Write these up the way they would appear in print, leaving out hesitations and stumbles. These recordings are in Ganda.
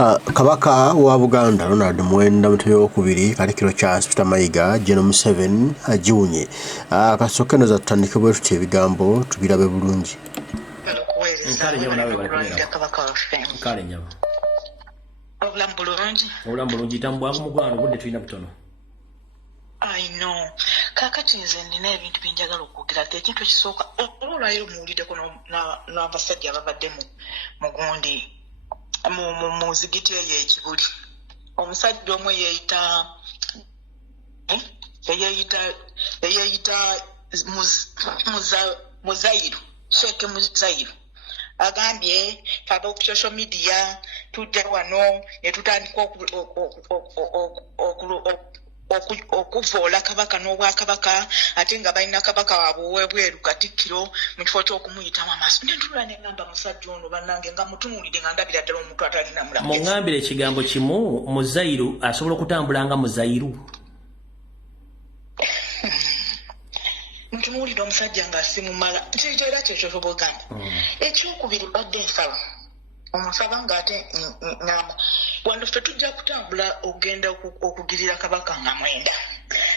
Kabaka wa Buganda Ronald Muwenda Mutebi II Katikkiro Charles Peter Mayiga General Museveni ajiwunye kasooke nno zatutandike bwe tutya ebigambo tubirabe bulungi. Obulamu bulungi tambwaku mugwano budde tulina butono. I know. Kakati nze nina ebintu byenjagala okwogera. Ekintu ekisooka olwaleero muwuliddeko n'abasajja ababadde mu gundi mu muzigiti eyo ekibuli. Omusajja omwe yeeyita Muzairu, Sheikh Muzairu. Agambye faba ku social media tujja wano ne tutandika okuvoola kabaka n'obwakabaka ate nga balina kabaka waabwe ow'ebweru Katikkiro mu kifo ky'okumuyitamu amaaso. Nentula ne ngamba musajja ono bannange nga mutunuulidde nga ndabira ddala omuntu atalina mulamu. Muŋŋambire ekigambo kimu, Muzairu asobola okutambula nga Muzairu. Ntunuulidde omusajja nga simumala kitegeera kyekyo bwegamba. Ekyokubiri mbadde nsaba omusaba ng'ate ngamba wano ffe tujja kutambula ogenda okugirira kabaka nga Mwenda,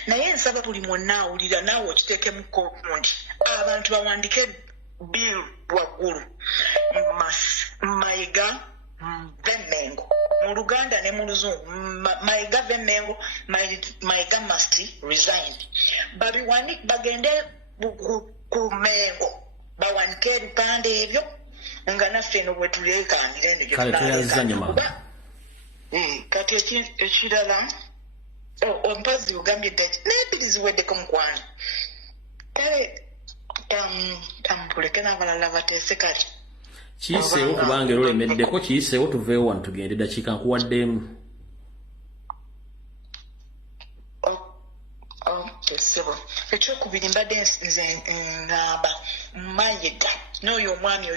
naye nsaba buli mwonna awulira naawe okiteekemukko okundi abantu bawandike bill waggulu Mayiga Vemmengo mu Luganda ne mu Luzungu Mayiga Vemmengo, Mayiga must resign. Bagende ku Mengo bawanike ebipande ebyo nga naffe eno bwe tuleekaanira eno gye kati ekirala ompazi ogambye gati n'ebiri ziweddeko mukwano kale tamuleke n'abalala bateese kati kiyiseewo kubanga era olemeddeko kiyiseewo tuveewo wano tugende dakiika nkuwaddeemu. Sebo ekyokubiri mbadde nze ngamba Mayiga n'oyo omwami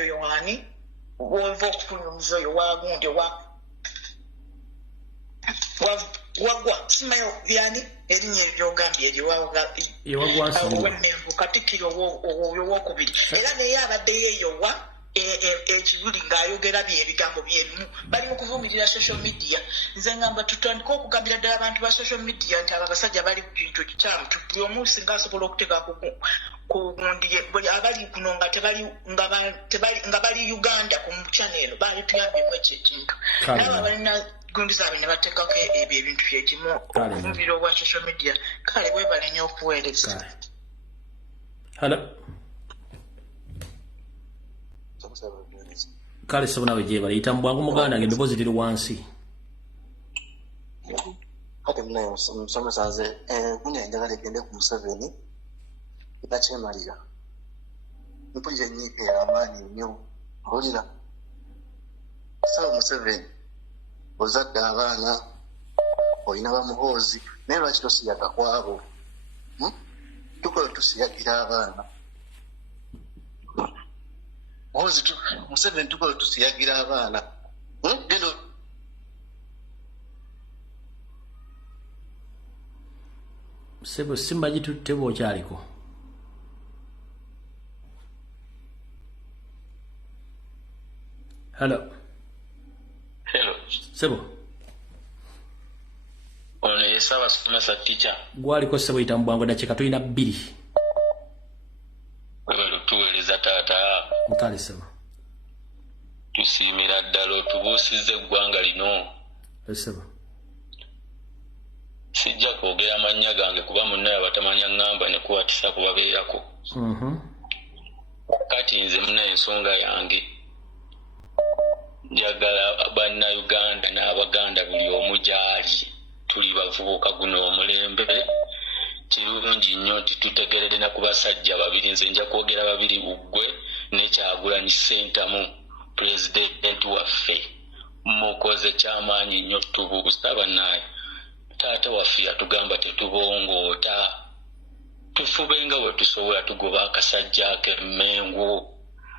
oyo wani wova okufunyumiza oyo wagundi wagwa simayo yani erinnya eryogambye eryowagwamengo Katikkiro owokubiri era naye abaddeyo eyowa ekibuli ng'ayogera ebigambo byerimu bali mu kuvumirira social media. Nze ngamba tutandike okugambira ddala abantu ba social media nti abo abasajja bali ku kintu kikyamu buli omu singa asobola okuteeka ku gundi abali kuno nga bali Uganda ku channel bali tuyambemu ekyo ekintu naabo balina gundi zaabwe ne bateekako ebyo ebintu byekimu okuvumirira obwa social media kale bwe balenya okuweereza. Kale sabona bwe bayita mu bwangu muganda ngende bozi liri wansi. Kati mnayo musomesa nze kunya njagala egende ku Museveni bakyemalira mpulira enyiike y'amaanyi nnyo mpulira sawa Museveni ozadde abaana olina bamuhoozi naye lwaki tosiyaga kwabo tukola tusiyagira abaana Museveni tukola tusiyagira abaana gendo Sebo simba gitutte bw'okyaliko. Hello. Sebo. Ono yesaba somesa teacher. Gwaliko Sebo yita mbwango dakiika tulina 2. Tuweereza taata. Mutale Sebo. Tusiimira ddala otubuusizza eggwanga lino. Sebo. Sijja kwogera amannya gange kuba munnaye batamanya ngamba ne kuwatisa kubabeerako. Kati nze munnaye ensonga yange njagala bannayuganda n'Abaganda buli omu gy'ali tuli bavubuka guno omulembe kirungi nnyo nti tutegerere na ku basajja babiri nze nja kwogera babiri Uggwe ne Kyagulanyi Ssentamu pulezidenti waffe mukoze kyamaanyi nnyo tubuusa bannaye taata waffe yatugamba tetubongoota tufubenga bwe tusobola tugoba akasajja k'emmengo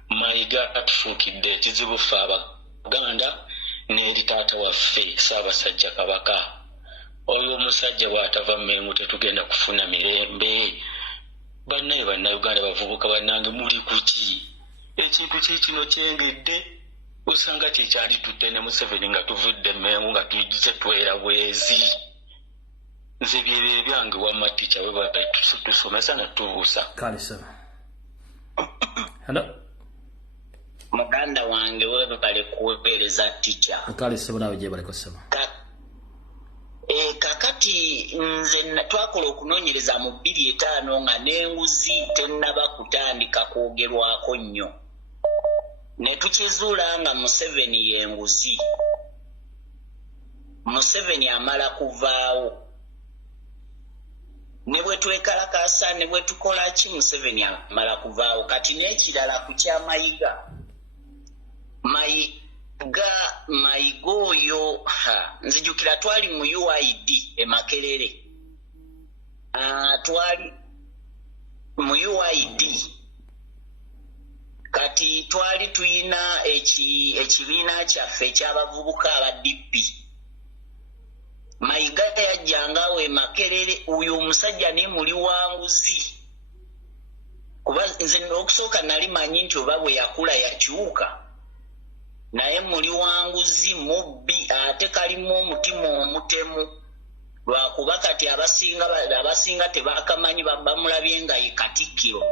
Mayiga atufuukidde ekizibu ffe Abaganda n'eri taata waffe Ssaabasajja Kabaka oyo omusajja bw'atava Mmengo tetugenda kufuna mirembe. Bannayuganda bavubuka bannange muli kuki ekintu kikino kyengedde usanga kyekyali tutte ne Museveni nga tuvudde Mengo nga tugize twera bwezi. Nze byebyo byange wamma ticha we tusomesa na tubuusa. Kale sir. Hello. Muganda wange wewe bale kuweereza ticha. Kale sir nawe je bale kusema. Kakati nze twakola okunoonyereza mu 2005 nga n'enguzi tennaba kutandika kwogerwako nnyo. Ne tukizuula nga Museveni y'enguzi. Museveni amala kuvaawo. Ne bwe twekalakaasa ne bwe tukola ki Museveni amala kuvaawo. Kati n'ekirala ku kya Mayiga. Mayiga oyo nzijukira twali mu UID e Makerere. Twali mu UID. Kati twali tuyina ekibiina kyaffe eky'abavubuka aba DP. Mayiga yajjanga we Makerere, uyo omusajja ni muli wanguzi. Kuba nze okusooka nali manyi nti oba bwe yakula yakyuka. Naye muli wanguzi mubbi ate kalimu omutima omutemu. Lwakuba kati abasinga tebakamanyi bamulabye nga ye Katikkiro.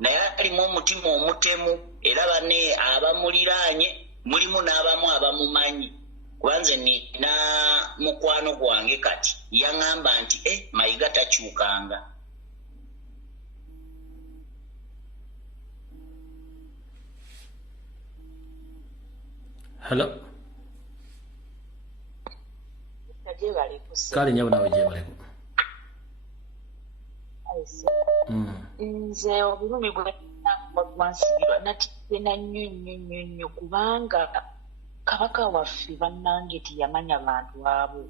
Naye alimu omutima omutemu era bane abamuliraanye mulimu n'abamu abamumanyi. Kuba nze nina mukwano gwange kati yaŋŋamba nti Mayiga takyukanga. Hello. Kale nyabo nawe je bale. Nze obulumi bwansibirwa natina nnyo kubanga Kabaka waffe bannange tiyamanya bantu abo.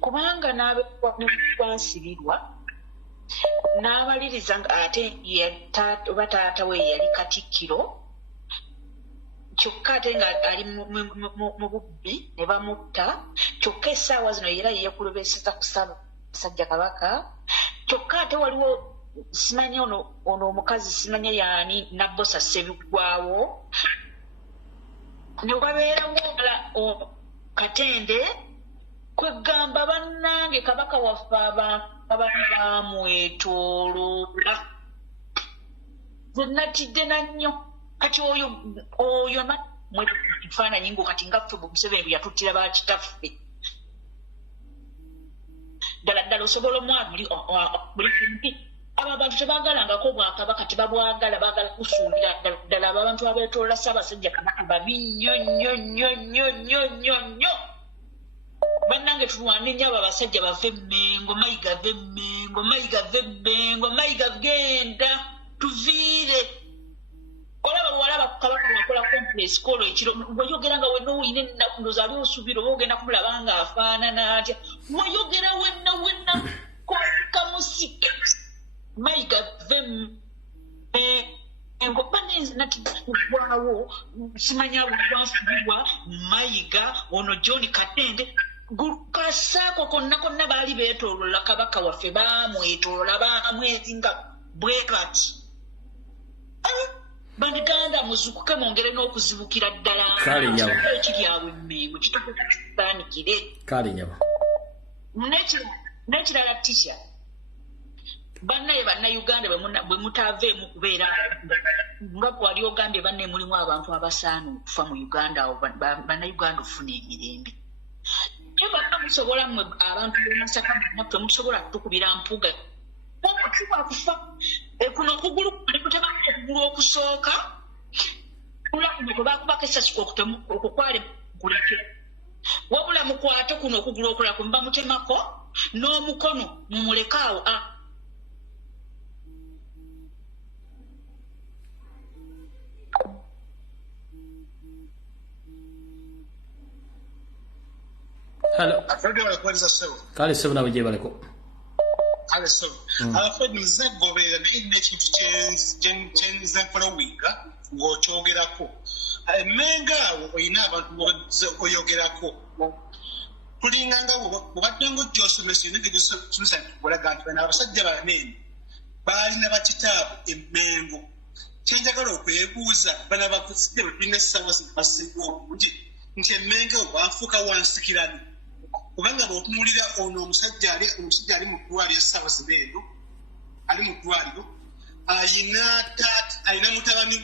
Kubanga n'abansibirwa n'abaliriza ate oba taata we yali Katikkiro. Kyokka ate nga ali mu bubbi ne bamutta. Kyokka essaawa zino era yeekulobeseza ku Ssaabasajja Kabaka. Kyokka ate waliwo simanyi ono omukazi simanya yaani Nabbosa Ssebiggwawo. Ne wabeerawo Katende kwegamba bannange Kabaka waffe abantu bamwetooloola. Nze natidde na nnyo. Kati oyo mwetufaananyi ngo kati nga ffe Museveni bwe yatuttira bakitaffe. Ddala osobola omwana buli kumpi. Abo abantu tebaagalangako Bwakabaka, tebabwagala, baagala kusuulira ddala abantu abeetoola Ssaabasajja Kabaka babi nnyo. Bannange tulwane nnyo abo abasajja bave Mmengo, Mayiga ave Mmengo, Mayiga genda tuviire. Olaba Kabaka wakola complex kolo ekiro wayogera nga wenna oyina ennaku ndooza ali osuubira oba ogenda kumulaba nga afaanana atya. Wayogera wenna kamusike. Mayiga ave Mmengo banenzi natibwawo simanya bwansibirwa Mayiga ono John Katende kasaako konna baali beetoolola Kabaka waffe baamwetoolola bamwezinga bwe bati. Baniganda muzukuke mwongere n'okuzibukira ddala. Kale nyabo. Ekiryawe Mmengo kitandikire. Kale nyabo. N'ekirala tisha. Bannayuganda bwe mutaaveemu kubeera nga bwali ogambye banne mulimu abantu abasaana okufa mu Uganda awo bannayuganda ofuna emirembe. Kyebaka musobola mmwe abantu b'Masaka naffe musobola tukubira mpuga. Okuba kufa kuno okugulu kutebamu okugulu okusooka kula kuno kwe baakubako essasi okukwale kuleke. Wabula mukwate kuno okugulu okulala kwe bamutemako n'omukono mumuleke awo. Hello. Kale sebo nawe je baleko. So, abafedi nzeggoberera naye n'ekintu kyenze nkola ng'okyogerako. Emmengo awo olina abantu oyogerako. Tulinga nga bw'obadde ng'ojja osomesa olaga nti bano abasajja banene baalina bakitaabwe Emmengo. kyenjagala okwebuuza bana bakuside betulina essaawa zibasiibwa obungi nti Emmengo bwafuuka wansikirano kubanga bw'otunuulira ono omusajja ali mu ddwaliro essaawa zino eno ali mu ddwaliro alina mutabani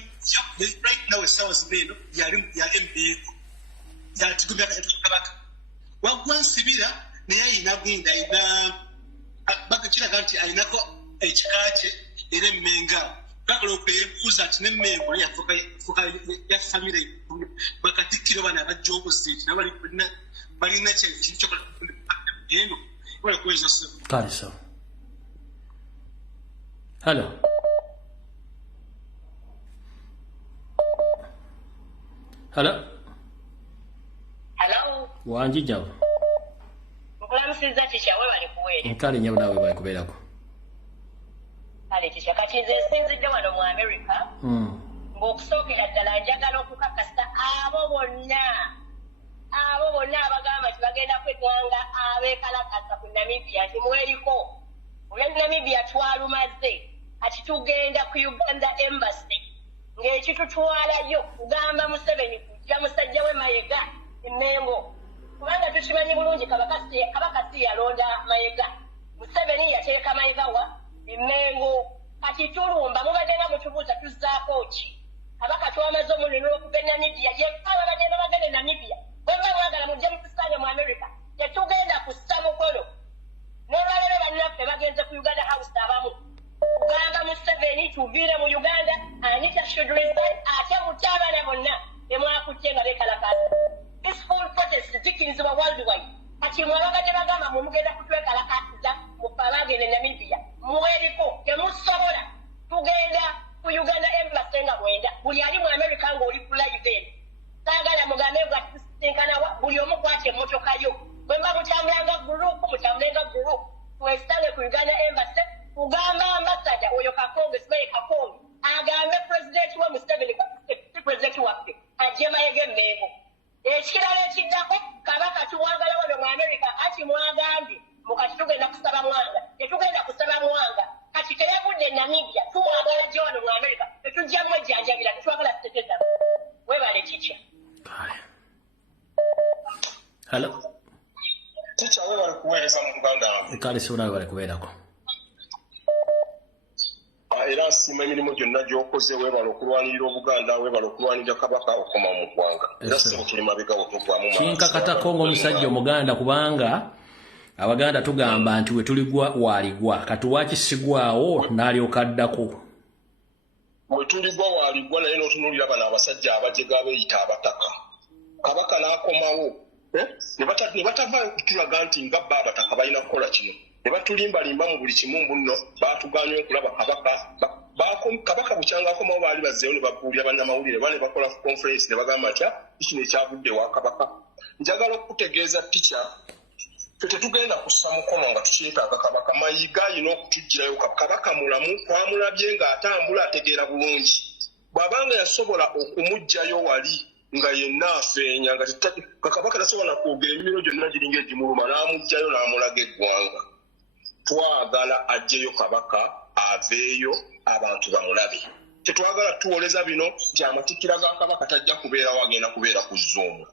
right now essaawa zino eno yali Emmengo yatugumya Kabaka waggwa Nsibira naye ayina genda kiraga nti ayinako ekika kye era Emmengo bagala okwebuuza nti n'Emmengo yafuuka ya famire bakatikkiro bano abajja obuziti nabo balina kintu kyokola eno bali kuweza ssebo kale sawa. Hello. Hello. Hello. Wanjija. Nkulamusiza tisha wewe alikuwele. Nkale nyabu nawe bali kubeerako. Kale tisha kati nze nsinzidde wano mu America. Ng'okusookera ddala njagala okukakasa abo bonna abagamba nti bagenda kwetwanga abeekalakasa ku Namibia nti mweriko olwa Namibia twalumaze ati tugenda ku Uganda Embassy ng'ekitutwalayo kugamba Museveni kujja musajja we Mayiga Emmengo kubanga tukimanyi bulungi Kabaka si yalonda Mayiga Museveni yateeka Mayiga wa Emmengo kati tulumba mubadde nga mutubuuza tuzzaako ki Kabaka twamaze omuliro okuva e Namibia yekka bagenda e Namibia bwemba mwagala mujje mukusaanya mu America tetugenda kussa mukolo n'olwaleero bannaffe bagenze ku Uganda House abamu kugamba Museveni tuviire mu Uganda Anita should resign ate mutte abaana bonna bemwakutte nga beekalakaasa peaceful protest zikirizibwa worldwide kati mwe ababadde bagamba mugenda kutwekalakaasiza mufe abagenda e Namibia mweriko temusobola tugenda ku Uganda Embassy nga mwenda buli ali mu America ng'oli ku live eno saagala mugambe bwa tusinkana buli omu kwata emmotoka yo bwemba mutambulanga gurupu twesange ku Uganda Embassy kugamba ambasada oyo Kakonge Sibaye Kakonge agambe pulezidenti wa Museveni si pulezidenti waffe ajje Mayiga Emmengo ekirala ekiddako Kabaka tuwagala wano mu America ati mwagambye mukati tugenda kusaba mwanga tetugenda kusaba mwanga kati teyavudde e Namibia tuwagala gye wano mu America tetujja mwejjanjabira tetwagala tuteteza webale kica. Hello. Teacher wewe walikuweleza mu Uganda. Kale sio nawe bali kubeerako. Era sima emirimu gyonna gy'okoze weebala okulwanirira Obuganda weebala okulwanirira Kabaka okoma mu ggwanga. Era sima tuli mabegawo tugwamu maaso. Kinkakatako ng'omusajja Omuganda kubanga Abaganda tugamba nti we tuligwa waaligwa kati wakisigwawo n'alyoka addako. Bwe tuligwa waaligwa naye n'otunuulira bano abasajja abajega beeyita abataka. Kabaka n'akomawo ne batavaayo okutulaga nti nga bba abataka balina kukola kino. Ne batulimbalimba mu buli kimu nno baatuganya okulaba Kabaka bukyanga akomawo baali bazzeeyo ne babuulira bannamawulire ne bakola conference ne bagamba nti kino ekyavudde wa Kabaka. Njagala okutegeeza tica tetugenda kussa mukono nga tukyetaaga Kabaka. Mayiga alina okutugirayo Kabaka mulamu twamulabye ng'atambula ategeera bulungi. Bw'abanga yasobola okumuggyayo wali nga yenna afeenya nga Kabaka tasobola kwogera emimiro gyonna giringa egimuluma n'amuggyayo n'amulaga eggwanga. Twagala ajjeyo Kabaka aveeyo abantu bamulabe. Tetwagala tuwoleza bino nti amatikkira ga Kabaka tajja kubeerawo agenda kubeera ku Zoom.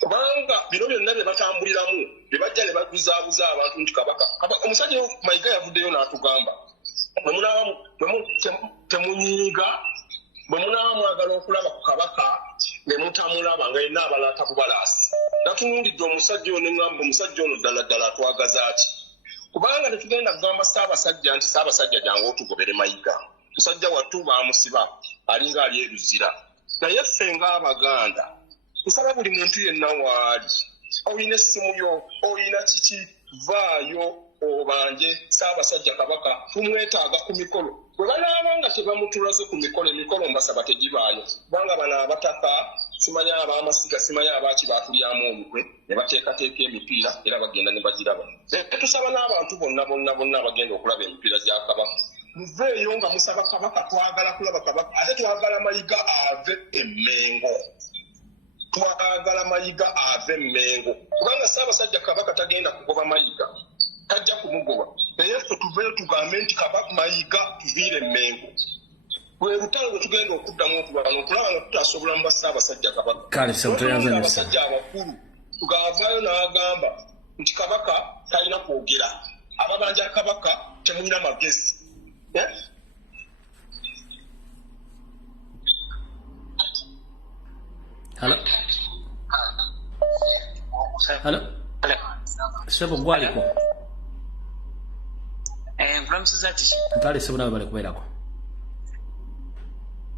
Kubanga bino byonna bye batambuliramu bye bajja ne babuzaabuza abantu nti Kabaka omusajja Mayiga yavuddeyo n'atugamba temunyiiga bwe munaaba mwagala okulaba ku Kabaka ne mutamulaba nga yenna abalaata ku balaasi. Natunuulidde omusajja ono ne ŋŋamba omusajja ono ddala ddala atwagaza ki kubanga tetugenda kugamba Ssaabasajja nti Ssaabasajja jangu otugobere Mayiga. Musajja wattu baamusiba alinga ali eruzira naye ffe ng'Abaganda nsaba buli muntu yenna waali olina essimu yo olina kiki vaayo obanje Ssaabasajja Kabaka tumwetaaga ku mikolo bwe banaaba nga tebamutulaze ku mikolo emikolo mbasaba tegibaayo kubanga bano abataka simanya ab'amasiga simanya abaaki baatulyamu olukwe ne bateekateeka emipiira era bagenda ne bagiraba. Tusaba n'abantu bonna abagenda okulaba emipiira gya Kabaka muveeyo nga musaba Kabaka twagala kulaba Kabaka ate twagala Mayiga ave Emmengo. Twagala Mayiga ave Emmengo kubanga Ssaabasajja Kabaka tagenda kugoba Mayiga tajja kumugoba naye ffe tuveeyo tugambe nti Kabaka Mayiga tuviire Emmengo. bwe lutalo bwe tugenda okuddamu okulwana okulaba nga tutasobola mu Ssaabasajja Kabaka. Kale Ssebuteyaze ne abasajja abakulu tugavaayo n'agamba nti Kabaka talina kwogera, ababanja Kabaka temulina magezi. Hello. Sebo gwaliko. Mulamusuzati. Ntale sebo nawe bali kubeerako.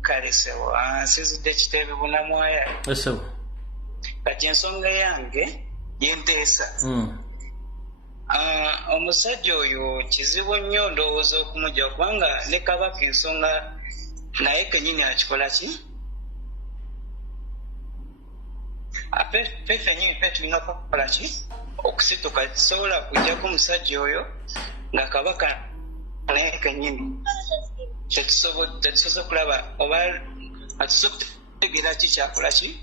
Kale sebo, nsizidde kitebe bunamwaya. Sebo. Kati ensonga yange yenteesa. Omusajja oyo kizibu nnyo ndowooza okumujja kubanga ne Kabaka ensonga naye kennyini akikola ki? Fenyini tulina kukola ki? Okusituka kisobola kujjako omusajja oyo nga Kabaka naye kennyini tetusobola kulaba oba atusobola kutegeera ki kyakola ki?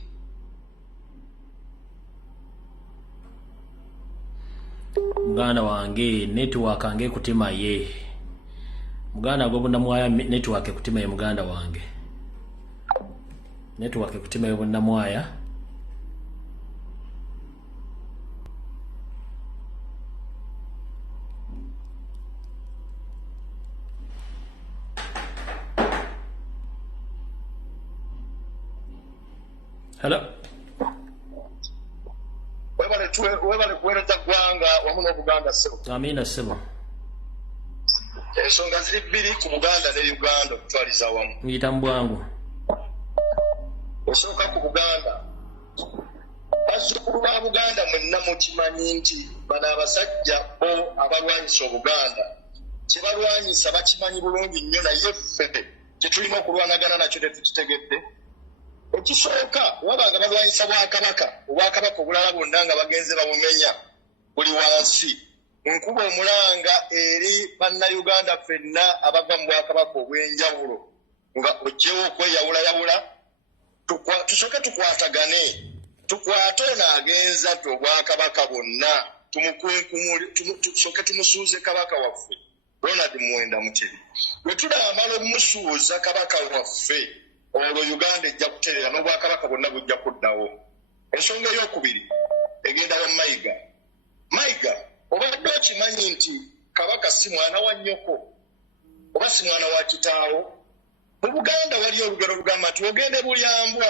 Muganda wange network ange kutima ye. Muganda gwo bunamwaya network kutima ye muganda wange. Network kutima ye bunamwaya. Hello. Webale kuweereza ggwanga wamu n'Obuganda Sebo. Amina Sebo. Ensonga ziri bbiri ku Buganda ne Uganda okutwaliza wamu. Nyita mu bwangu. Osooka ku Buganda. Bazzukulu ba Buganda mwenna mukimanyi nti bano abasajja bo abalwanyisa Obuganda kye balwanyisa bakimanyi bulungi nnyo naye ffe kye tulina okulwanagana nakyo tetukitegedde. Ekisooka wabanga balwanyisa Obwakabaka obulala bwonna nga bagenze babumenya buli wansi. Nkuba omulanga eri bannayuganda ffenna abava mu Bwakabaka obw'enjawulo nga ogyewo okweyawulayawula tusooke tukwatagane tukwate n'agenza Obwakabaka bwonna tusooke tumusuuze Kabaka waffe Ronald Muwenda Mutebi. Bwe tunaamala okumusuuza Kabaka waffe olwo Uganda ejja kutereera n'Obwakabaka bwonna bujja kuddawo. Ensonga ey'okubiri egenda ya Mayiga obadde okimanyi nti Kabaka si mwana wa nnyoko oba si mwana wa kitaawo. Mu Buganda waliyo olugero lugamba nti ogende bulyambwa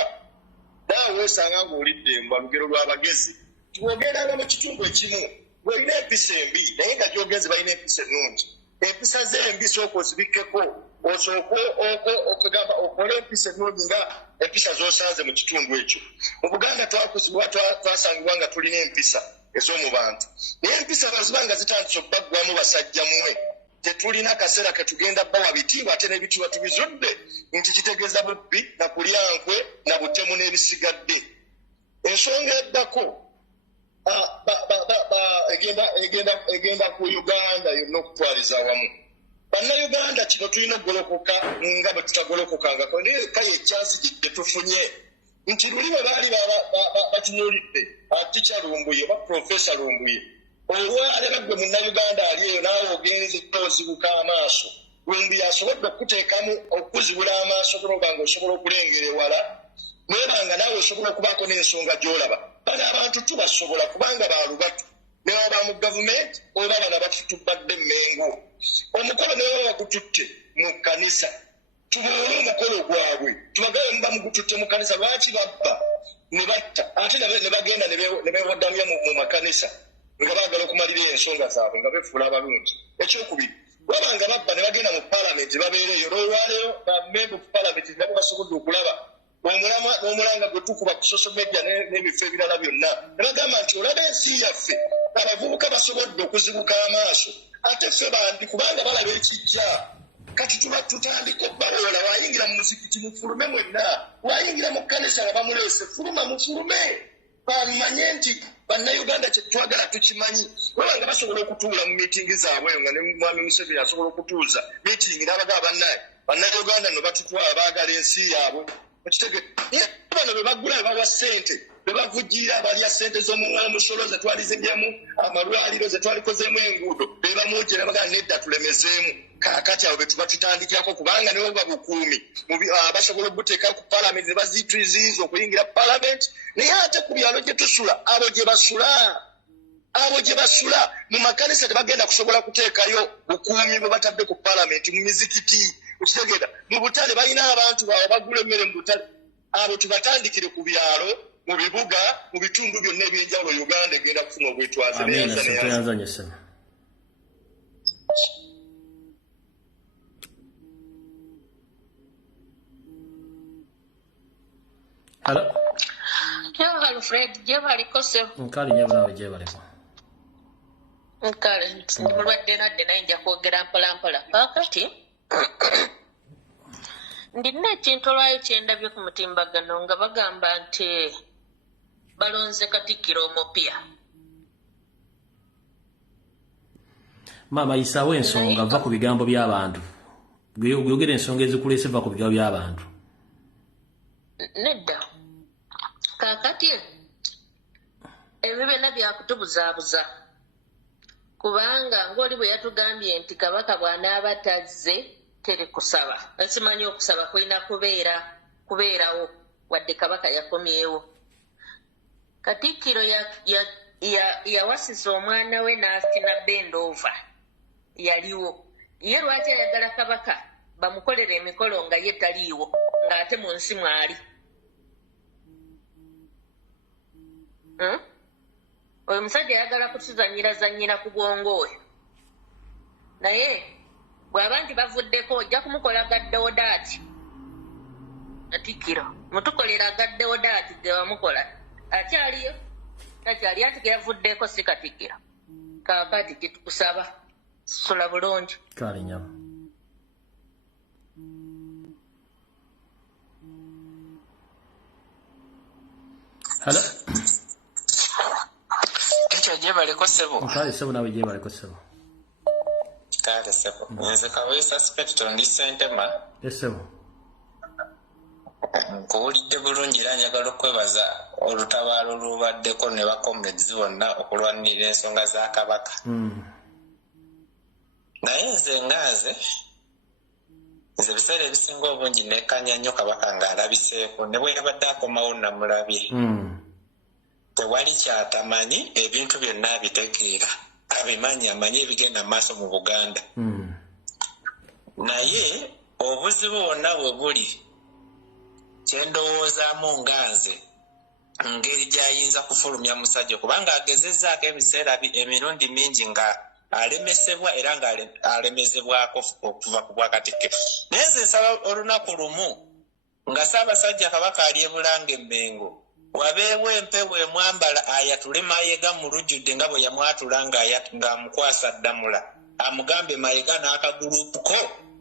naawe weesanga ng'olidde embwa, lugero lw'abagezi. Tiwogendanga mu kitundu ekimu ng'olina empisa embi naye nga gy'ogenze balina empisa ennungi. Empisa z'embi sooka ozibikkeko osooke okugamba okole empisa ennungi nga empisa z'osanze mu kitundu ekyo. Mu Buganda twakuzibwa twasangibwa nga tulina empisa ez'omu bantu naye empisa baziba nga zitandise okubaggwamu basajja mmwe. Tetulina kaseera ke tugenda bawa bitiibwa ate n'ebitiibwa tubizudde nti kitegeeza bubbi na kulyankwe na butemu n'ebisigadde. Ensonga eddako egenda ku Uganda yonna okutwaliza awamu. Bannayuganda kino tulina okugolokoka nga bwe tutagolokokangako naye kale ekyansi gye tufunye nti luli bwe baali batunuulidde Ticha Lumbuye oba Profesa Lumbuye olwalera gwe munnayuganda ali eyo naawe ogenze ozibuka amaaso Lumbuye asobodde okuteekamu okuzibula amaaso kunoba nga osobola okulengera ewala nebanga naawe osobola okubaako n'ensonga gy'olaba. Bano abantu tubasobola kubanga baalubatu neoba mu gavumenti oba bano batutubadde Mmengo. Omukolo newe bagututte mu kkanisa tubuule omukolo gwabwe tubagabe muba mugututte mu kkanisa lwaki babba ne batta ate ne bagenda ne beewaddamya mu makanisa nga baagala okumalira ensonga zaabwe nga befuula abalungi. Ekyokubiri wabanga babba ne bagenda mu paalamenti babeereyo olwaleero bammembe ku paalamenti nabo basobodde okulaba n'omulanga gwe tukuba ku social media n'ebifo ebirala byonna ne bagamba nti olaba ensi yaffe abavubuka basobodde okuzibuka amaaso ate ffe bandi kubanga balaba ekijja kati tuba tutandika obbawoola wayingira mu muzikiti mufulume mwenna wayingira mu kkanisa nga bamuleese fuluma mufulume bamanye nti bannayuganda kye twagala tukimanyi wabanga basobola okutuula mu miitingi zaabwe nga ne mwami Museveni asobola okutuuza miitingi n'abagaba bannayuganda no batutwala baagala ensi yaabwe. Bano be bagula bawa ssente bebavujira abalya ssente z'omusolo ze twalizibyamu amalwaliro ze twalikozemu enguudo bebamuuje nebagaa nedda tulemezeemu kaakati abo betuba tutandikirako kubanga nibo buba bukuumi basobola obuteeka ku palamenti ne bazituziiza okuyingira palamenti naye ate ku byalo gye tusula abo gye basula mu makanisa tebagenda kusobola kuteekayo bukuumi bwe batadde ku palamenti mu mizikiti okitegeera mu butale balina abantu baabwe bagula emmere mu butale abo tubatandikire ku byalo mu bibuga mu bitundu byonna ebyenjawulo Uganda egenda kufuna obwetwaze Hello. Alfred, jebaliko se. Nkali nyabawe jebaliko. Nkali, mulwadde nadde naye nja kwogera mpolampola. Kakati ndina ekintu olwayo kyendabye ku mutimbagano nga bagamba nti balonze Katikkiro omupya. Mama yisawo ensonga va ku bigambo by'abantu. Gyogera ensonga ezikuleese va ku bigambo by'abantu. Nedda. Kakati ebyo byonna byakutubuzaabuza kubanga ng'oli bwe yatugambye nti Kabaka bw'anaaba tazze teri kusaba. Nsimanyi okusaba kulina kubeerawo wadde Kabaka yakomyewo. Katikkiro yawasisa omwana we n'asina bendova yaliwo. Ye lwaki ayagala Kabaka bamukolera emikolo nga ye taliiwo ng'ate mu nsi mwali. Oyo musajja ayagala kutuzanyirazanyira ku bwongo we. Naye bw'aba nti bavuddeko ojja kumukola gaddewodaati. Katikkiro mutukolera gaddewodaati ge wamukola. Akyaliyo takyali anti ge yavuddeko si Katikkiro. Kaakati kitukusaba sula bulungi. Kale nyama. Hello. Ekyo gyebaleko ssebo. Nkale ssebo nawe gyebaleko ssebo. Kale ssebo. Nze Kaweesa Spector ndi Ssentema. Ssebo. Nkuwulidde bulungi era njagala okwebaza olutabaalo lubaddeko ne bakomrades bonna okulwanirira ensonga za Kabaka. Naye nze ebiseera ebisinga obungi nekkanya nnyo Kabaka ng'alabiseeko ne bwe yabadde akomawo namulabye. Tewali kyatamanyi ebintu byonna abitegeera abimanyi amanyi ebigenda maaso mu Buganda. Naye obuzibu bwonna bwe buli kyendowoozaamu nga nze ngeri gy'ayinza kufulumya musajja kubanga agezezzaako ebiseera emirundi mingi nga alemesebwa era nga alemezebwako okuva ku Bwakatikkiro. Naye nze nsaba olunaku lumu nga Ssaabasajja Kabaka ali e Bulange Mmengo wabeewo empewo emwambala ayatule Mayiga mu lujjudde nga bwe yamwatula ng'amukwasa Ddamula amugambe Mayiga n'akagulupuko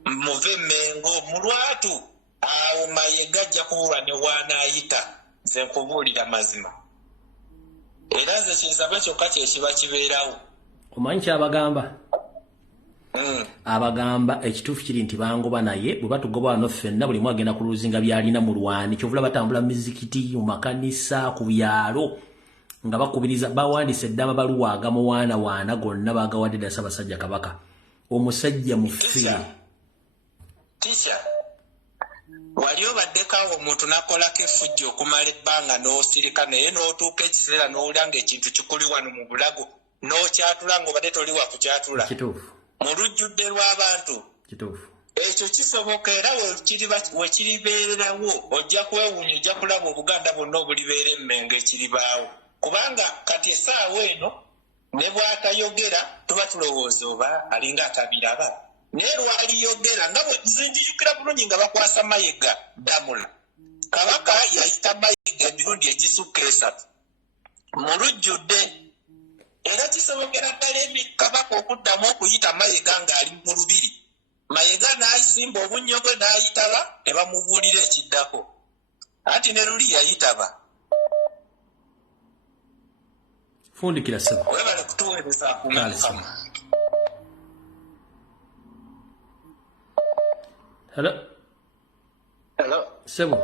muve Mmengo mu lwatu. Awo Mayiga ajja kubulwa ne waanaayita nze nkubuulira mazima. Era nze kinsaba kyokka kye kiba kibeerawo. Omanyi kyabagamba? Abagamba ekituufu kiri nti bangoba naye bwe batugoba wano ffenna buli agenda ku luzinga byalina mu lwani kyovula batambula mu mizikiti mu makanisa ku byalo nga bakubiriza bawandiise dda amabaluwa agamuwaanawaana gonna bagawadde dda Ssaabasajja Kabaka omusajja mufire. Tisha wali obaddeko awo omuntu n'akolako effujjo okumala ebbanga n'osirika naye n'otuuka ekiseera n'owulira ng'ekintu kikuli wano mu bulago n'okyatula ng'obadde toli wa kukyatula mu lujjudde lw'abantu. Ekyo kisoboka era we kiribeererawo ojja kwewuunya ojja kulaba Obuganda bwonna obulibeera Emmengo ekiribaawo kubanga kati essaawa eno ne bw'atayogera tuba tulowooza oba alinga atabiraba. Naye lwaliyogera nga bwe nzijukira bulungi nga bakwasa Mayiga Ddamula. Kabaka yayita Mayiga emirundi egisukka 3 mu lujjudde. Era kisobokera ddala Kabaka okuddamu okuyita Mayiga ng'ali mu lubiri. Mayiga n'asimba obunnyo bwe n'ayitaba ne bamubuulira ekiddako. Anti ne luli yayitaba. Fundikira ssebo. Webale kutuweereza akumukama. Hello. Hello. Ssebo.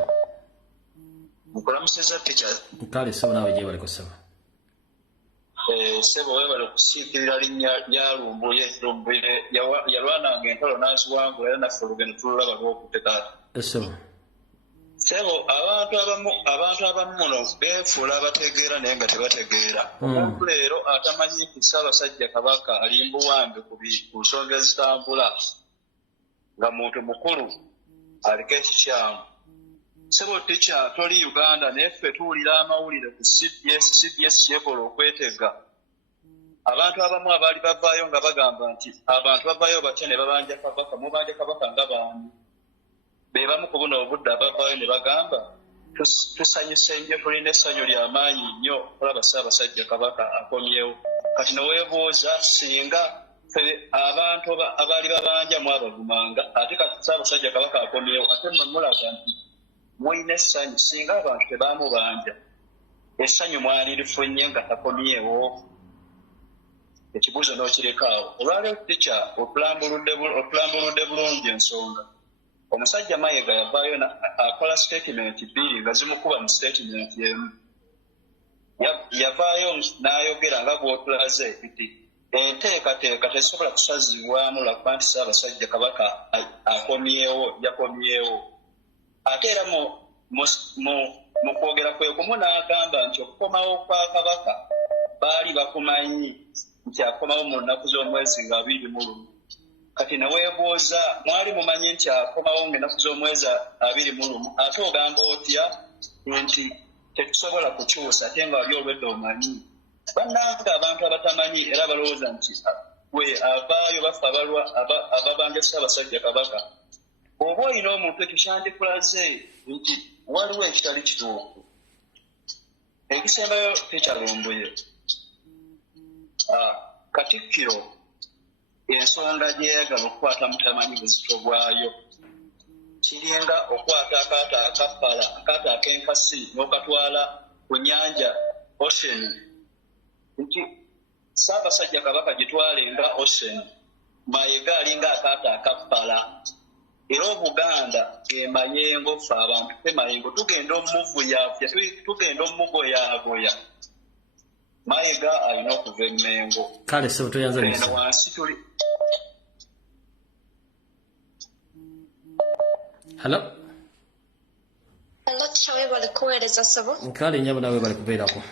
nkulamusiza teacher. Kale sebo nawe gye bali kusaba. Sebo webale okusiikirira linnya lya Lumbuye yalwananga entalo n'aziwangula era naffe olugendo tululaba lw'okutekaata. Sebo. Sebo abantu abamu muno beefuula abategeera naye nga tebategeera. Omuntu leero atamanyi ku Ssaabasajja Kabaka ali mbuwambe ku nsonga ezitambula nga muntu mukulu aliko ekikyamu. Sebo teacher toli Uganda naye ffe tuwulira amawulire ku CBS kyekola okwetega. Abantu abamu abaali bavaayo nga bagamba nti abantu bavaayo batya ne babanja Kabaka, mubanja Kabaka nga baani. Be bamu ku buno obudde abavaayo ne bagamba tusanyuse nnyo, tulina essanyu ly'amaanyi nnyo olaba Ssaabasajja Kabaka akomyewo. Kati neweebuuza singa abantu abaali babanja mwabavumanga ate kati Ssaabasajja Kabaka akomyewo ate mmwe mulaga nti mulina essanyu singa abantu tebaamubanja essanyu mwalirifunye nga takomyewo. Ekibuuzo n'okirekaawo. Olwaleero teacher otulambuludde bulungi ensonga. Omusajja Mayiga yavaayo akola statement bbiri nga zimukuba mu statement emu. Yavaayo n'ayogera nga bw'otulaze nti enteekateeka tesobola kusazibwamu lwa nti Ssaabasajja Kabaka yakomyewo. Ate era mu kwogera kwe kumu n'agamba nti okukomawo kwa Kabaka baali bakumanyi nti akomawo mu nnaku z'omwezi nga 21. Kati neweebuuza mwali mumanyi nti akomawo ng'ennaku z'omwezi 21 ate ogamba otya nti tetusobola kukyusa ate nga wali olwedde omanyi. Bannanga abantu abatamanyi era balowooza nti we avaayo bafe ababanja Ssaabasajja Kabaka. Oba olina omuntu ekyo kyandikulaze nti waliwo ekitali kituufu. Ekisembayo tekyalumbuye. Katikkiro ensonga gyeyagala okukwata mutamanyi buzito bwayo kiringa okwata akaata ak'enkasi n'okatwala ku nnyanja ocean nti Ssaabasajja Kabaka gitwale nga ocean, Mayiga alinga akaata akappala. Era Obuganda emayengo ffe abantu emayengo tugenda omuvuyavya tugenda omugoyagoya. Mayiga alina okuva emmengo. Kale sebo toyanza nisa. Wansi tuli. Hello? Hello, chawe bali kuweereza sebo. Kale nyabo nawe bali kubeerako.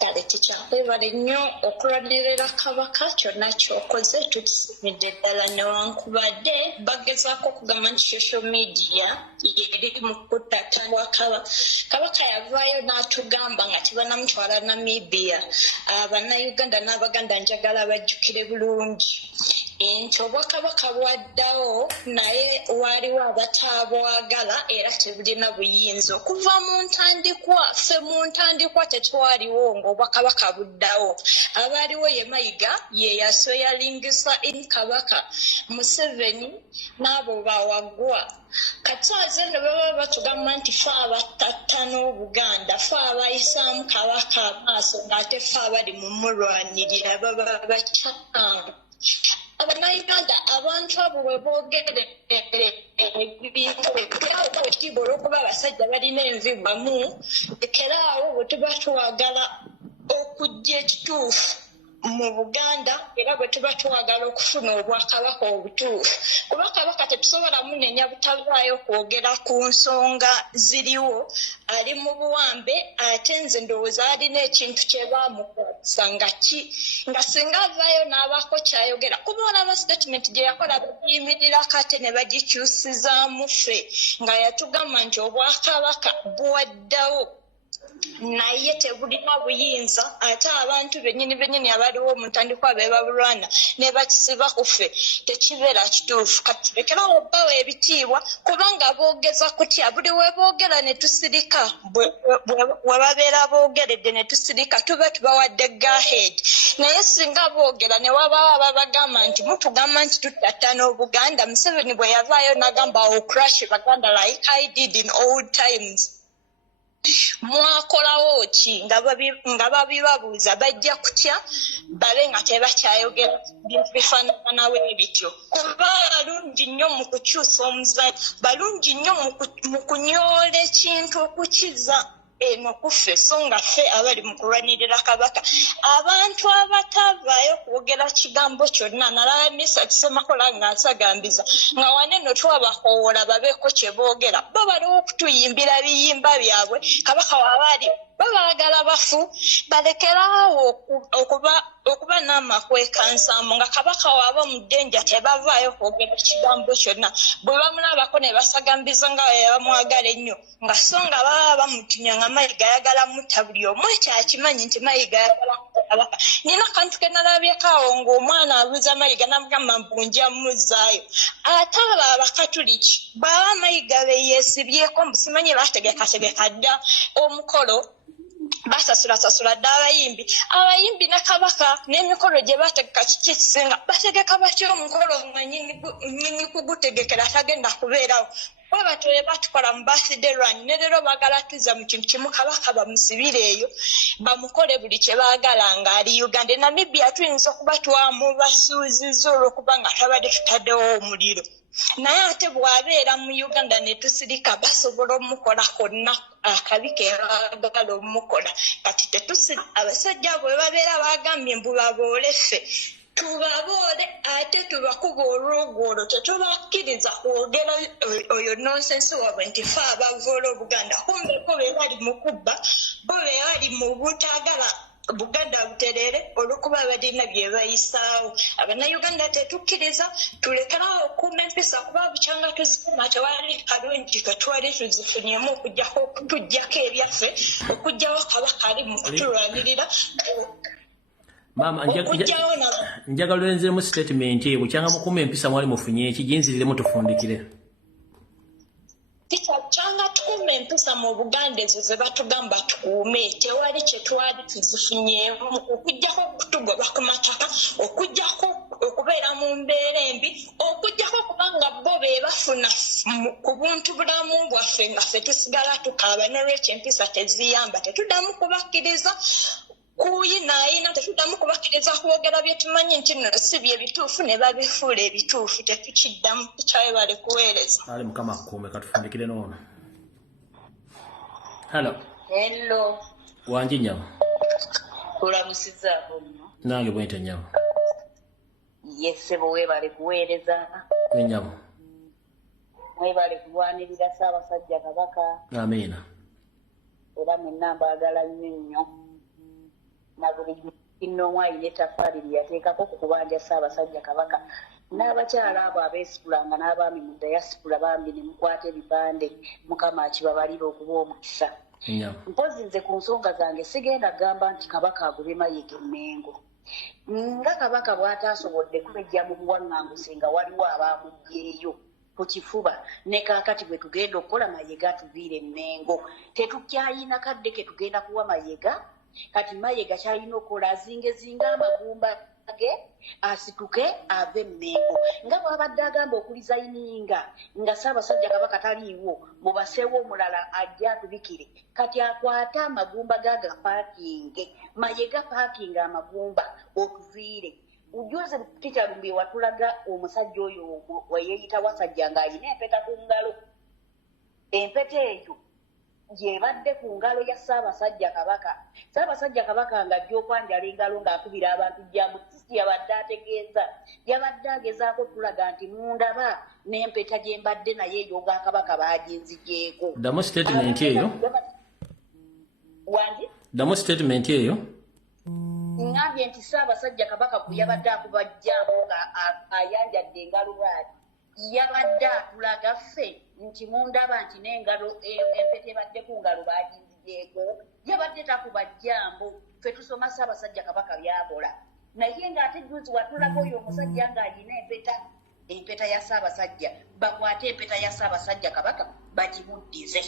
Kale teacher webale nnyo okulwanirira Kabaka kyonna ky'okoze tukisimidde ddala newankubadde bagezaako okugamba nti social media yeri mu kutatibwa Kabaka yavaayo n'atugamba nga tebanamutwala Namibia. Bannayuganda n'Abaganda njagala bajjukire bulungi nti Obwakabaka bwaddawo naye waaliwo abataabwagala era tebulina buyinza. Okuva mu ntandikwa tetwaliwo ng'Obwakabaka buddawo. Abaaliwo ye Mayiga ye yasoyalingisa Kabaka Museveni n'abo bawaggwa. Kati aze ne baba batugamba nti ffe abatatta n'Obuganda ffe abayisaamu Kabaka amaaso ng'ate ffe abali mu mulwanirira baba bakyanga. Abannayuganda abantu abo bwe boogere ebintu ekitiibwa olw'okuba abasajja balina envibwamu lekeraawo bwe tuba twagala okujja ekituufu mu Buganda era bwe tuba twagala okufuna Obwakabaka obutuufu. Kuba Kabaka tetusobola munenya butavaayo kwogera ku nsonga ziriwo ali mu buwambe ate nze ndowooza alina ekintu kye baamukwatisa nga singa avaayo n'abaako kyayogera. Kuba olaba statement gye yakola bagiyimirirako ate ne bagikyusizaamu ffe nga yatugamba nti Obwakabaka bwaddawo naye tebulina buyinza ate abantu bennyini abaliwo mu ntandikwa be babulwana ne bakisiba ku ffe tekibeera kituufu. Kati lekerawo bbawo ebitiibwa kubanga boogeza kutya buli we boogera ne tusirika bwe babeera boogeredde ne tusirika tuba tubawadde go-ahead. Naye singa boogera ne wabaawo ababagamba nti mutugamba nti tutatta n'Obuganda. Museveni bwe yavaayo n'agamba I'll crush Baganda like I did in old times. mwakolawo ki nga babibabuuza bajja kutya babe nga tebakyayogera bintu bifaananawo ebityo kuba balungi nnyo mu kukyusa omuzanyo balungi nnyo mu kunyoola ekintu okukiza eno kuffe so nga ffe abali mu kulwanirira kabaka abantu abatavaayo kwogera kigambo kyonna nalaba misa kisemakola nga nsagambiza nga waneno twabakoowola babeeko kye boogera bo baliwo okutuyimbira biyimba byabwe kabaka wabaali babaagala bafu balekeraawo okuba n'amakwekansamu nga kabaka waaba mu ddenja tebavaayo kwogera kigambo kyonna bwe bamulabako ne basagambiza nga bamwagala ennyo nga so nga baba bamutinya nga Mayiga ayagala mutta buli omu ekyakimanyi nti Mayiga ayagala kabaka nina kantu ke nalabyeko awo ng'omwana abuuza Mayiga namugamba mbunja muzzaayo ate abo abakatuliki bwaba Mayiga beyeesibyeko mbusimanyi bategekategeka dda omukolo basasula dda abayimbi ne kabaka n'emikolo gye bategeka kiki ekisinga bategeka batya omukolo nga nyinyi kugutegekera tagenda kubeerawo bwe batukola mu birthday run ne leero baagala tuza mu kintu kimu kabaka bamusibire eyo bamukole buli kye baagala ng'ali Uganda Namibia tuyinza okuba twamubasuuziza olw'okuba nga twabadde tutaddewo omuliro naye ate bw'abeera mu Uganda ne tusirika basobola omukola konna akabi ke baagala omukola kati abasajja bwe babeera bagambye mbu baboole ffe tubaboole ate tubakuba olwogwolo tetubakkiriza kwogera oyo nonsensi wabwe nti fe abavoola Obuganda kumbe bo be bali mu kubba bo be bali mu butaagala Buganda buterere olw'okuba balina bye bayisaawo Abannayuganda tetukkiriza tulekerawo okuuma empisa kuba bukyanga tuzifuna tewali kalungi katwali tuzifunyemu okutujjako ebyaffe okugjawo kabaka ali mu kutulwanirira Mama njagala olenzeremu statement eyo bukyanga mukuuma empisa mwali mufunye eki ginziriremu tufundikire kyanga tukuuma empisa mu Buganda ezo ze batugamba tukuume tewali kye twali tuzifunyeemu okuggyako okutugoba ku mataka okuggyako okubeera mu mbeera embi okuggyako kubanga bo be bafuna ku buntu bulamu bwaffe nga ffe tusigala tukaaba n'olwekyo empisa teziyamba tetuddamu kubakkiriza kuyinaayina tetuddamu kubakkiriza kwogera bye tumanyi nti nno si bye bituufu ne babifuula ebituufu tetukiddamu tukyawe bali kuweereza ali mukama akuume katufundikire n'ono hello wangi nyawo kulamusizaako nno nange bwente nyawo yesebo weebale kuweereza enyawo mwebale kulwanirira Ssaabasajja Kabaka amiina era mwenna mbaagala nnyo na buli kinoomu ayina ettaffaali lye yateekako ku kubanja Ssaabasajja Kabaka n'abakyala abo abeesitulanga n'abaami mu dayasipula bambi ne mukwata ebipande Mukama akibabalira okuba omukisa mpozi nze ku nsonga zange sigenda gamba nti Kabaka agube Mayiga e Mengo nga Kabaka bw'ataasobodde kwejja mu buwaŋŋanguse nga waliwo abaamuggyeeyo ku kifuba ne kaakati bwe tugenda okukola Mayiga atuviire e Mengo tetukyayina kadde ke tugenda kuwa Mayiga kati Mayiga kyalina okukola azingezinga amagumba ge asituke ave e Mengo nga bw'abadde agamba okulizayininga nga Ssaabasajja Kabaka taliiwo mubaseewo omulala ajja atubikire kati akwate amagumba gaga paakinge Mayiga paakinga amagumba otuviire ujuze Ticha Lumbi watulaga omusajja oyo weyeyita Wasajja ng'alina empeta ku ngalo empeta eyo gyebadde ku ngalo ya Ssaabasajja Kabaka Ssaabasajja Kabaka ng'ajja okwanjala engalo ng'akubira abantu jjambu sisi yabadde ategeeza yabadde agezaako tulaga nti mundaba n'empeta gye mbadde naye eyo nga Kabaka baaginzigyeko ddamu statement eyo wangi ddamu statement eyo ngambye nti Ssaabasajja Kabaka bwe yabadde akuba jjambu nga ayanjadde engalo lwali yabadde atulaga ffe nti mundaba nti n'engalo empeta ebadde ku ngalo baaginzigyeko yabadde takuba jjambu ffe tusoma Ssaabasajja Kabaka byakola naye ng'ate juzi watulaga oyo omusajja ng'alina empeta ya Ssaabasajja bakwate empeta ya Ssaabasajja Kabaka bagimuddize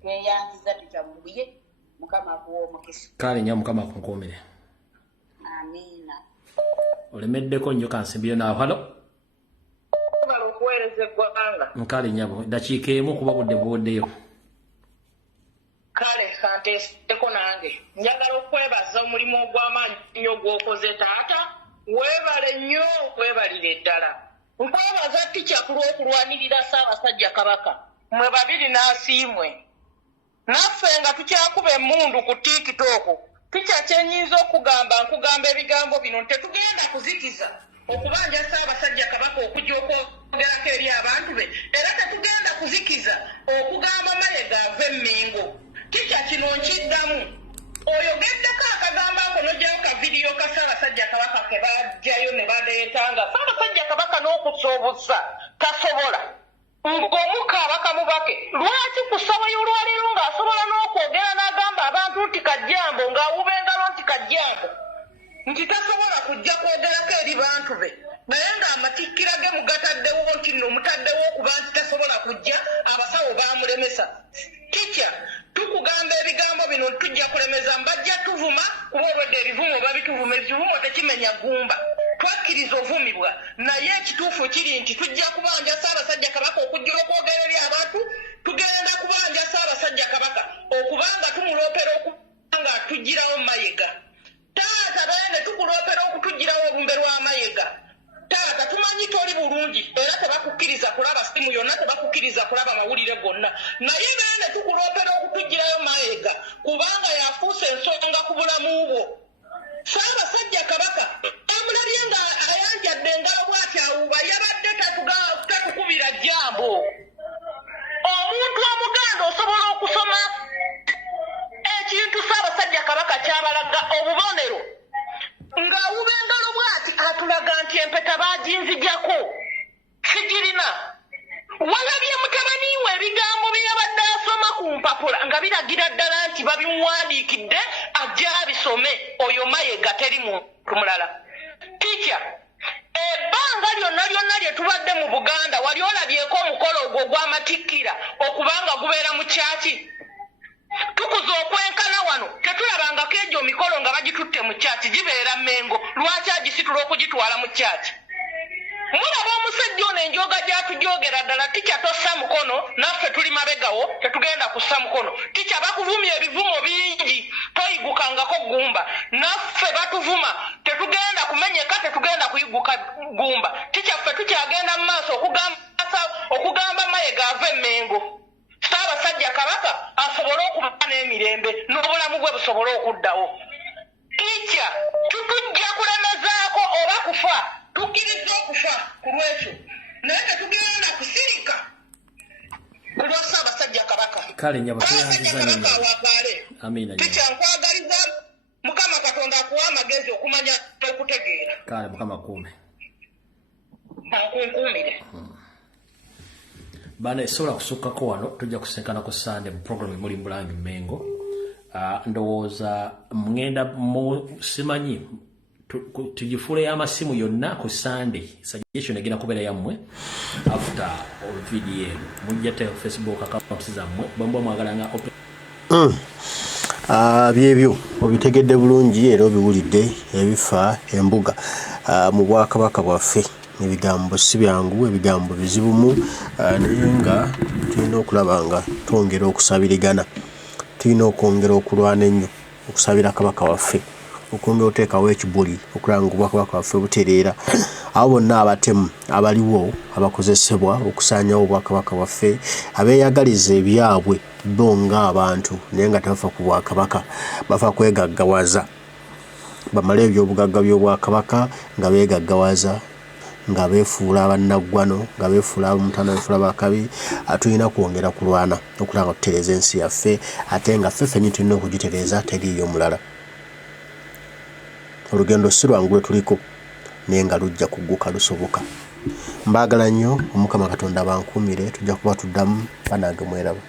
tweyanziza tukyambuye Mukama akuwa omukisa kale nnyo Mukama akunkuumire amiina olemeddeko nnyo kansimbiyo naawe halo okuweereza eggwanga nkale nnyabo dakiika emu kuba budde buwoddeyo kale kanteeseko nange njagala okwebaza omulimu ogw'amaanyi nnyo gw'okoze taata weebale nnyo okwebalira eddala nkwebaza ticca ku lw'okulwanirira Ssaabasajja Kabaka mwe babiri n'asiimwe naffe nga tukyakuba emmundu ku TikTok ticca kyenyinza okugamba nkugamba ebigambo bino tetugenda kuzikiza okubanja Ssaabasajja Kabaka okujja okwogerako eri abantu be era tetugenda kuzikiza okugamba Mayiga ave Mmengo ticca kino nkiddamu oyogeddeko akagamba ako n'ogyayo ka vidiyo ka Ssaabasajja Kabaka ke bajjayo ne baleetanga Ssaabasajja Kabaka n'okusoobuza tasobola ng'omukaaba kamubake lwaki ku ssaba y'olwaleero ng'asobola n'okwogera n'agamba abantu nti kajjambo ng'awuba engalo nti kajjambo nti tasobola kujja kwogerako eri bantu be naye ng'amatikkira ge mugataddewo nti nno mutaddewo okuba nti tasobola kujja abasawo baamulemesa ticca tukugamba ebigambo bino tujja kulemeza mbajja tuvuma kuba obwedde ebivumo babituvuma ebivumo tekimenya gumba twakkiriza ovumibwa naye ekituufu kiri nti tujja kubanja Ssaabasajja Kabaka okujjula okwogera eri abantu tugenda kubanja Ssaabasajja Kabaka okubanga tumuloopera okubanga tugirawo Mayiga taata bene tukuloopera okutugirawo obumbe lwa Mayiga taata tumanyi toli bulungi era tebakukkiriza kulaba simu yonna tebakukkiriza kulaba mawulire gonna naye bene tukuloopera okutugirayo Mayiga kubanga yafuuse ensonga ku bulamu bwo Ssaabasajja Kabaka amulabye nga ayanjadde engalo bw'ati awuba yabadde tatukubira jjambo omuntu omuganda osobola okusoma ekintu Ssaabasajja Kabaka kyabalaga obubonero ng'awuba engalo bw'ati atulaga nti empeta baaginzijjako sigirina walabye mutabani we ebigambo bye yabadde asoma ku mpapula nga biragira ddala nti babimuwandiikidde ajja abisome oyo Mayiga teri muntu mulala ticca ebbanga lyonna lye tubadde mu Buganda wali olabyeko omukolo ogwo ogw'amatikkira okubanga gubeera mu kyaki tukuza okwenkana wano tetulabangako egyo mikolo nga bagitutte mu kyaki gibeera Mmengo lwaki agisitula okugitwala mu kyaki mulaba omusajja ono enjoga gyatujogera ddala ticca tossa mukono naffe tuli mabegawo tetugenda kussa mukono ticca bakuvumya ebivumo bingi toyigukangako gumba naffe batuvuma tetugenda kumenyeka tetugenda kuyiguka gumba ticca ffe tukyagenda mu maaso okugamba Mayiga ave Mmengo Ssaabasajja Kabaka asobole okuba n'emirembe n'obulamu bwe busobole okuddawo ticca tutujja kulemezaako oba kufa tukkiriza okufa ku lwekyo naye tetugenda kusirika ku lwa Ssaabasajja Kabaka kale nyabo tuyanziza nnyo amina ticca nkwagaliza Mukama Katonda akuwa amagezi okumanya okutegeera kale Mukama kuume akunkuumire bana esobola kusukkako wano tujja kusenkana ku Sande mu programu emuli Mulangi Mmengo ndowooza mugenda simanyi tugifuule amasimu yonna ku Sunday suggestion egenda kubeera yammwe after video eno mujja te Facebook account zammwe bwemba mwagalanga byebyo obitegedde bulungi era obiwulidde ebifa embuga mu Bwakabaka bwaffe ebigambo si byangu ebigambo bizibumu naye nga tulina okulaba nga twongera okusabirigana tulina okwongera okulwana ennyo okusabira Kabaka waffe okwongera oteekawo ekibuli okulanga Obwakabaka waffe butereera abo bonna abatemu abaliwo abakozesebwa okusaanyawo Obwakabaka waffe abeeyagaliza ebyabwe bo ng'abantu naye nga tebafa ku Bwakabaka bafa kwegaggawaza bamala ebyobugagga by'Obwakabaka nga beegaggawaza nga beefuula abannaggwano nga beefuula ab'omutanda beefuula bakabi tulina kwongera kulwana okulanga tutereeza ensi yaffe ate nga ffe ffennyini tulina okugitereeza teriiyo mulala olugendo si lwangu lwe tuliko naye nga lujja kugguka lusoboka mbaagala nnyo Omukama Katonda bankuumire tujja kuba tuddamu banange mweraba